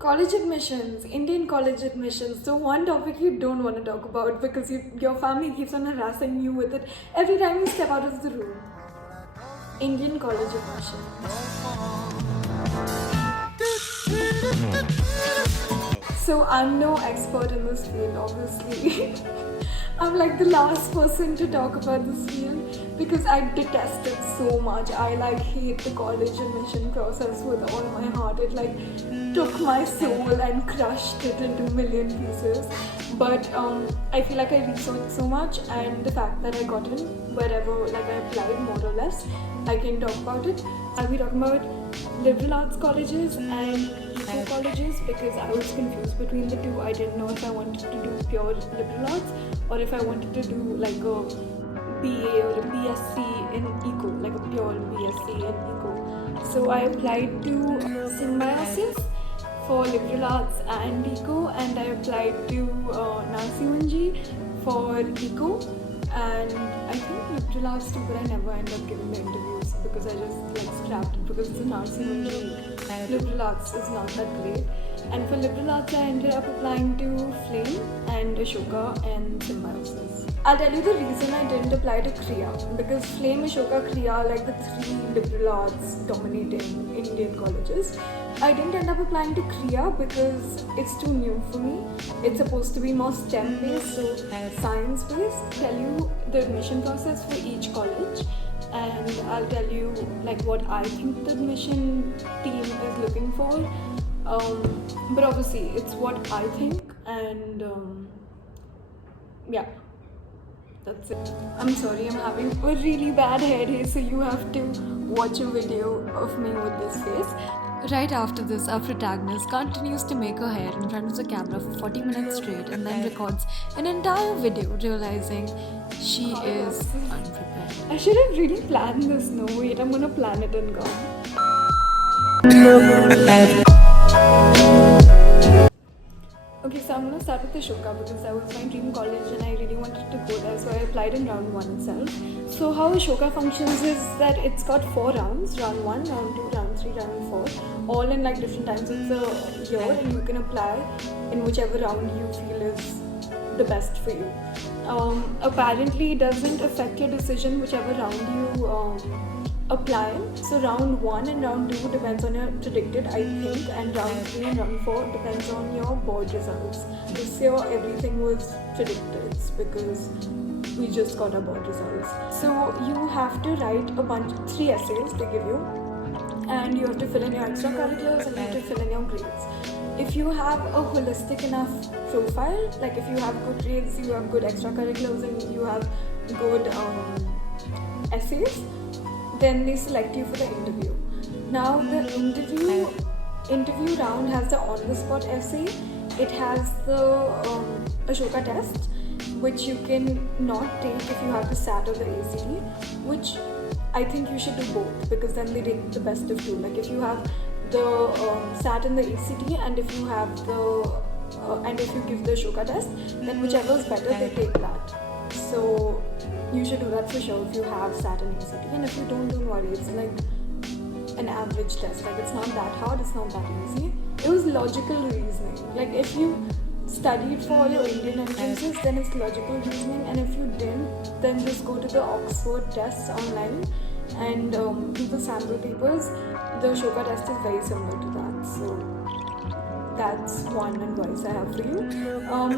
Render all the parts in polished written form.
College admissions, Indian college admissions, the one topic you don't want to talk about because your family keeps on harassing you with it every time you step out of the room. Indian college admissions. So I'm no expert in this field, obviously. I'm like the last person to talk about this field because I detest it so much. I hate the college admission process with all my heart. It took my soul and crushed it into a million pieces. But I feel like I researched so much, and the fact that I got in wherever I applied more or less, I can talk about it. I'll be talking about liberal arts colleges and eco colleges because I was confused between the two. I didn't know if I wanted to do pure liberal arts or if I wanted to do a BA or a BSc in eco, like a pure BSc in eco. So I applied to Symbiosis for liberal arts and eco, and I applied to Nasi for eco, and I think liberal arts too, but I never ended up giving the interviews because I just scrapped it because it's a Nasi liberal arts is not that great. And for liberal arts I ended up applying to Flame and Ashoka and Symbiosis. I'll tell you the reason I didn't apply to Kriya, because Flame, Ashoka, Kriya, the three liberal arts dominating Indian colleges. I didn't end up applying to Kriya because it's too new for me. It's supposed to be more STEM based, so science based. Tell you the admission process for each college, and I'll tell you what I think the admission team is looking for. But obviously it's what I think, and yeah, that's it. I'm sorry, I'm having a really bad headache, so you have to watch a video of me with this face. Right after this, our protagonist continues to make her hair in front of the camera for 40 minutes straight and then records an entire video, realizing she is unprepared. I should have really planned this. No, wait, I'm gonna plan it and go. Okay, so I'm gonna start with Ashoka because that was my dream college and I really wanted to go there, so I applied in round 1 itself. So how Ashoka functions is that it's got 4 rounds: round 1, round 2, round 3, round 4, all in different times of the year, and you can apply in whichever round you feel is the best for you. Apparently it doesn't affect your decision whichever round you apply. So round 1 and round 2 depends on your predicted, I think, and round 3 and round 4 depends on your board results. This year everything was predicted because we just got our board results. So you have to write 3 essays they give you, and you have to fill in your extracurriculars and you have to fill in your grades. If you have a holistic enough profile, if you have good grades, you have good extracurriculars, and you have good essays, then they select you for the interview. Now the interview round has the on-the-spot essay. It has the Ashoka test, which you can not take if you have the SAT or the ACT, which I think you should do both because then they take the best of two. If you have the SAT and the ACT, and if you have and if you give the Ashoka test, then whichever is better, they take that. So you should do that for sure if you have SAT and ACT, and if you don't worry, it's an average test. It's not that hard, it's not that easy. It was logical reasoning. If you studied for your Indian entrances, then it's logical reasoning, and if you didn't, then just go to the Oxford tests online and do the sample papers. The Ashoka test is very similar to that, so that's one advice I have for you.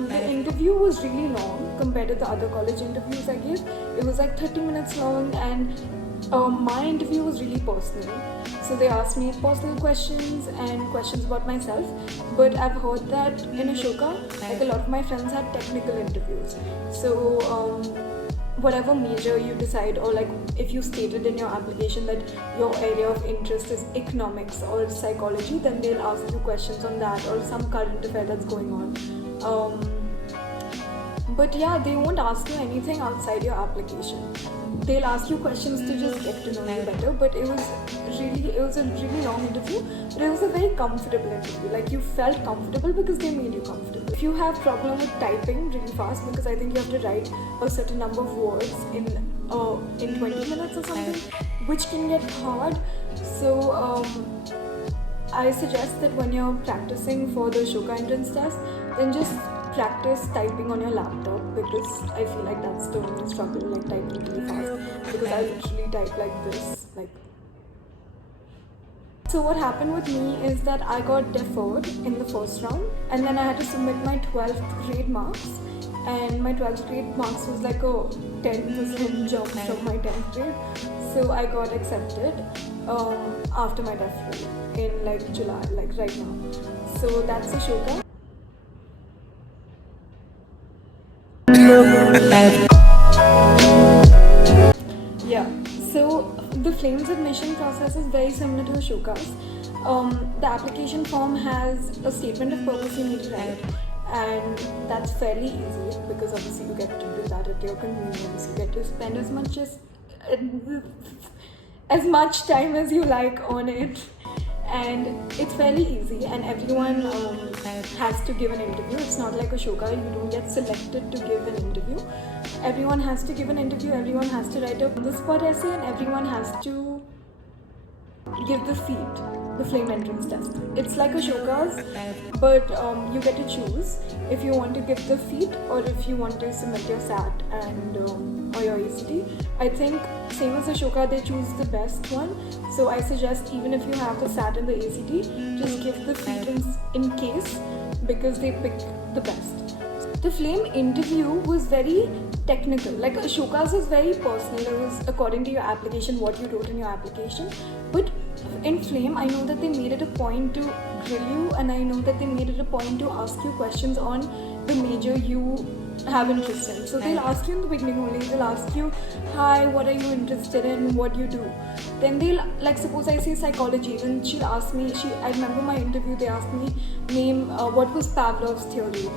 The interview was really long compared to the other college interviews I gave. It was 30 minutes long, and my interview was really personal. So they asked me personal questions and questions about myself. But I've heard that in Ashoka, a lot of my friends had technical interviews. So whatever major you decide, or if you stated in your application that your area of interest is economics or psychology, then they'll ask you questions on that or some current affair that's going on. But yeah, they won't ask you anything outside your application. They'll ask you questions to just get to know you better. But it was a really long interview, but it was a very comfortable interview. You felt comfortable because they made you comfortable. If you have problem with typing really fast, because I think you have to write a certain number of words in 20 minutes or something, which can get hard. So I suggest that when you're practicing for the Ashoka entrance test, then just practice typing on your laptop, because I feel like that's the only struggle, like typing really fast, because I literally type like this, like. So what happened with me is that I got deferred in the first round, and then I had to submit my 12th grade marks, and my 12th grade marks was like a 10% jump from my 10th grade. So I got accepted after my deferral in like July, like right now. So that's Ashoka. Yeah, so the Flames admission process is very similar to Ashoka's. The application form has a statement of purpose you need to write, and that's fairly easy because obviously you get to do that at your convenience. You get to spend as much time as you like on it, and it's fairly easy, and everyone has to give an interview. It's not like Ashoka, you don't get selected to give an interview. Everyone has to give an interview, everyone has to write a on-the-spot essay, and everyone has to give the feat, the flame entrance test. It's like Ashoka's, but you get to choose if you want to give the feat or if you want to submit your SAT and or your ACT. I think same as Ashoka, they choose the best one. So I suggest even if you have the SAT and the ACT, just give the feat in case, because they pick the best. The flame interview was very technical. Like Ashoka's was very personal. It was according to your application, what you wrote in your application. But in Flame, I know that they made it a point to grill you, and I know that they made it a point to ask you questions on the major you have interest in. So they'll ask you in the beginning only, they'll ask you, hi, what are you interested in, what do you do? Then they'll, like suppose I say psychology, then she'll ask me, I remember my interview, they asked me, name, what was Pavlov's theory?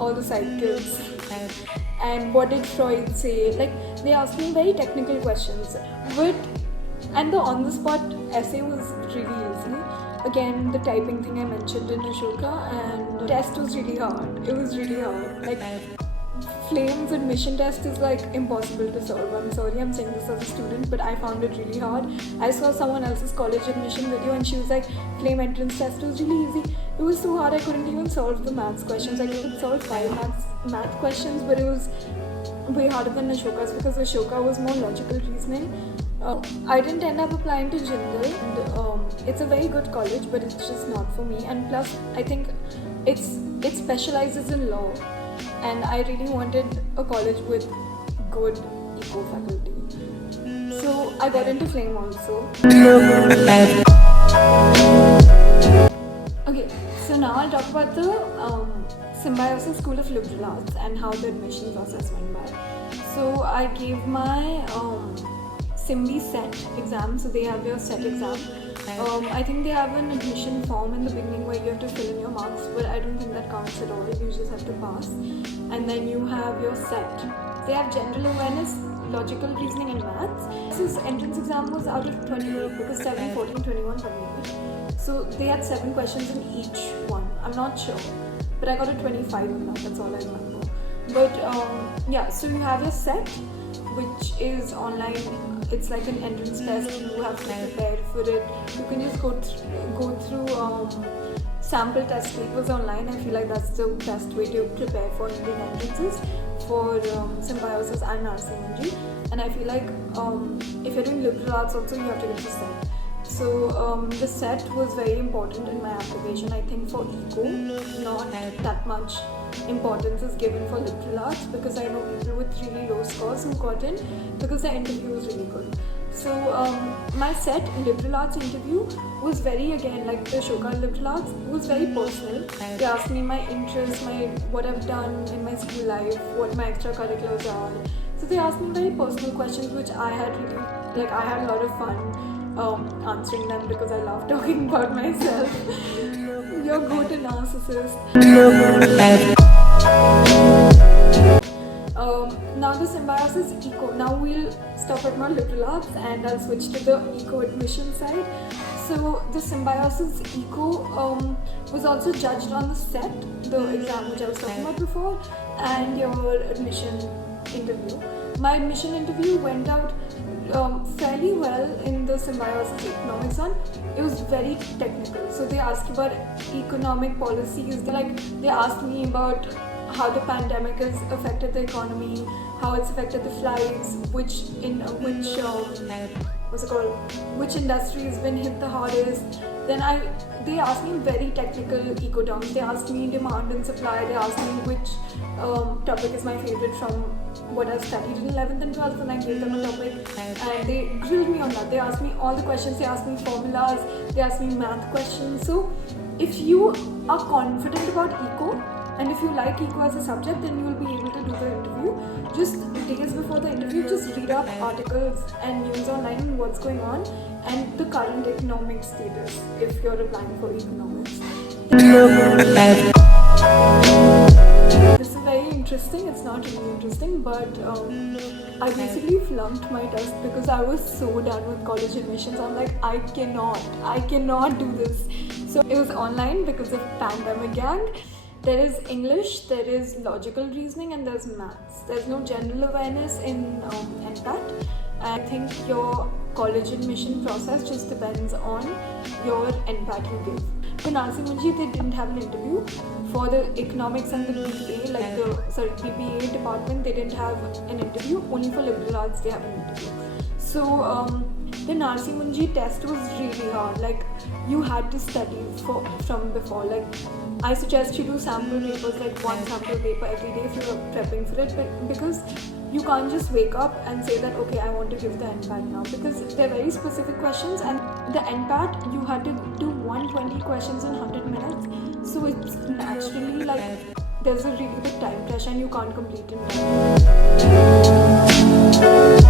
All the cycles, and what did Freud say? Like they asked me very technical questions, and the on-the-spot essay was really easy. Again, the typing thing I mentioned in Ashoka, and the test was really hard. It was really hard. Like Flame's admission test is like impossible to solve. I'm sorry, I'm saying this as a student, but I found it really hard. I saw someone else's college admission video and she was like, Flame entrance test was really easy. It was so hard I couldn't even solve the maths questions. I could solve 5 math questions, but it was way harder than Ashoka's because Ashoka was more logical reasoning. I didn't end up applying to Jindal, and it's a very good college, but it's just not for me. And plus, I think it specializes in law, and I really wanted a college with good eco faculty. So I got into Flame also. Okay, so now I'll talk about the Symbiosis School of Liberal Arts and how the admission process went by. So I gave my Symbi set exam, so they have your set exam. I think they have an admission form in the beginning where you have to fill in your marks, but I don't think that counts at all. You just have to pass. And then you have your set. They have general awareness, logical reasoning and maths. This entrance exam was out of 28 because 7, 14, 21, 28. So they had 7 questions in each one. I'm not sure, but I got a 25 in that, that's all I remember. But yeah, so you have your set, which is online. It's like an entrance test. You have to prepare for it. You can just go through sample test papers online. I feel like that's the best way to prepare for Indian entrances for Symbiosis and RCMG. And I feel like if you're doing liberal arts also, you have to get the set. So the set was very important in my application. I think for eco, not that much importance is given for liberal arts because I know people with really low scores who got in because the interview was really good. So my set liberal arts interview was very, again, like the Ashoka liberal arts, was very personal. They asked me my interests, what I've done in my school life, what my extracurriculars are. So they asked me very personal questions which I had a lot of fun answering them because I love talking about myself. You're go-to narcissist. Now the Symbiosis Eco. Now we'll stop at my liberal arts and I'll switch to the Eco admission side. So the Symbiosis Eco was also judged on the set, the exam which I was talking about before, and your admission interview. My admission interview went out fairly well in the symbiosis economics one. It was very technical. So they asked about economic policies. They asked me about how the pandemic has affected the economy, how it's affected the flights, which which industry has been hit the hardest. They asked me very technical eco terms. They asked me demand and supply. They asked me which topic is my favorite from what I studied in 11th and 12th, and I gave them a topic and they grilled me on that. They asked me all the questions. They asked me formulas. They asked me math questions. So if you are confident about eco, and if you like eco as a subject, then you will be able to do the interview. Just days before the interview, just read up articles and news online on what's going on and the current economic status if you're applying for economics. This is very interesting. It's not really interesting, but I basically flunked my test because I was so done with college admissions. I'm like, I cannot do this. So it was online because of pandemic gang. There is English, there is logical reasoning, and there's maths. There's no general awareness in NPAT. I think your college admission process just depends on your NPAT you give. For Narsi Munshi, they didn't have an interview. For the economics and the BBA department, they didn't have an interview. Only for liberal arts, they have an interview. So the Narsi Munshi test was really hard. Like, you had to study from before. Like, I suggest you do sample papers, like one sample paper every day if you're prepping for it, but because you can't just wake up and say that, okay, I want to give the NPAT now, because they're very specific questions, and the NPAT, you had to do 120 questions in 100 minutes, so it's naturally like there's a really big time pressure and you can't complete in time.